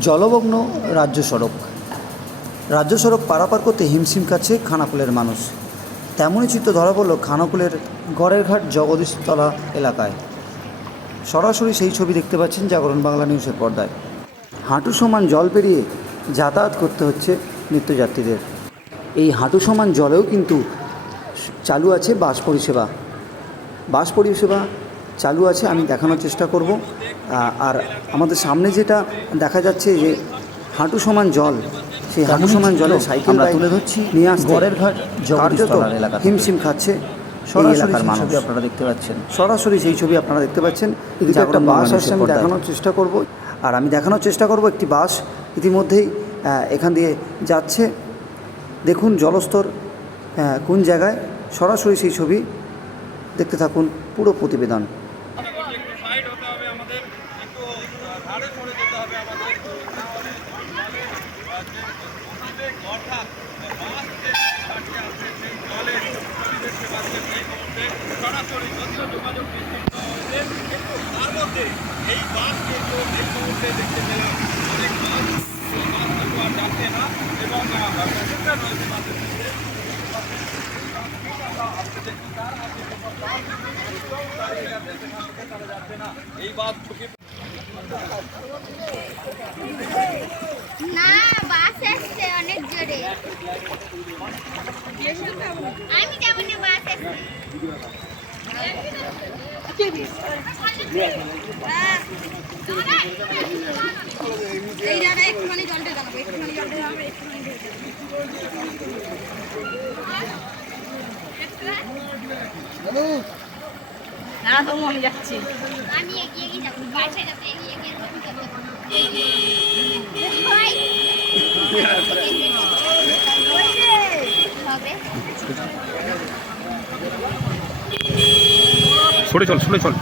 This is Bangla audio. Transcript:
জলমগ্ন রাজ্য সড়ক। রাজ্য সড়ক পারাপার করতে হিমশিম খাচ্ছে খানাকুলের মানুষ। তেমনই চিত্র ধরা পড়ল খানাকুলের গড়ের ঘাট জগদীশতলা এলাকায়। সরাসরি সেই ছবি দেখতে পাচ্ছেন জাগরণ বাংলা নিউজের পর্দায়। হাঁটু সমান জল পেরিয়ে যাতায়াত করতে হচ্ছে নিত্যযাত্রীদের। এই হাঁটু সমান জলেও কিন্তু চালু আছে বাস পরিষেবা। বাস পরিষেবা চালু আছে আমি দেখানোর চেষ্টা করব। আর আমাদের সামনে যেটা দেখা যাচ্ছে যে হাঁটু সমান জল সেই হাঁটু সমান জলে সাইকেল তুলে ধরছি। নিয়ে আসতে গড়ের ঘাট কার্যত। হিমশিম খাচ্ছে। সরাসরি এলাকার সেই ছবি আপনারা দেখতে পাচ্ছেন। সরাসরি সেই ছবি আপনারা দেখতে পাচ্ছেন। একটা বাস আসছে আমি দেখানোর চেষ্টা করব। আর আমি দেখানোর চেষ্টা করব একটি বাস। ইতিমধ্যেই এখান দিয়ে যাচ্ছে। দেখুন জলস্তর কোন জায়গায়। সরাসরি সেই ছবি দেখতে থাকুন। পুরো প্রতিবেদন একটু সাইড হতে হবে আমাদের একটু ধারে সরে যেতে হবে আমাদের সেই কিন্তু তার মধ্যে এই বাস কিন্তু এই অনেক বাস না এবং প্যাসেঞ্জার রয়েছে এই বাস ঝুঁকি না বাস আসছে অনেক জোরে। আমি যাব না বাস এই জায়গায় একটুখানি জলটা জানাব একটুখানি জলটা জানাব একটুখানি না তো আমি যাচ্ছি। আমি এগিয়ে গিয়ে সরে চল সরে চল।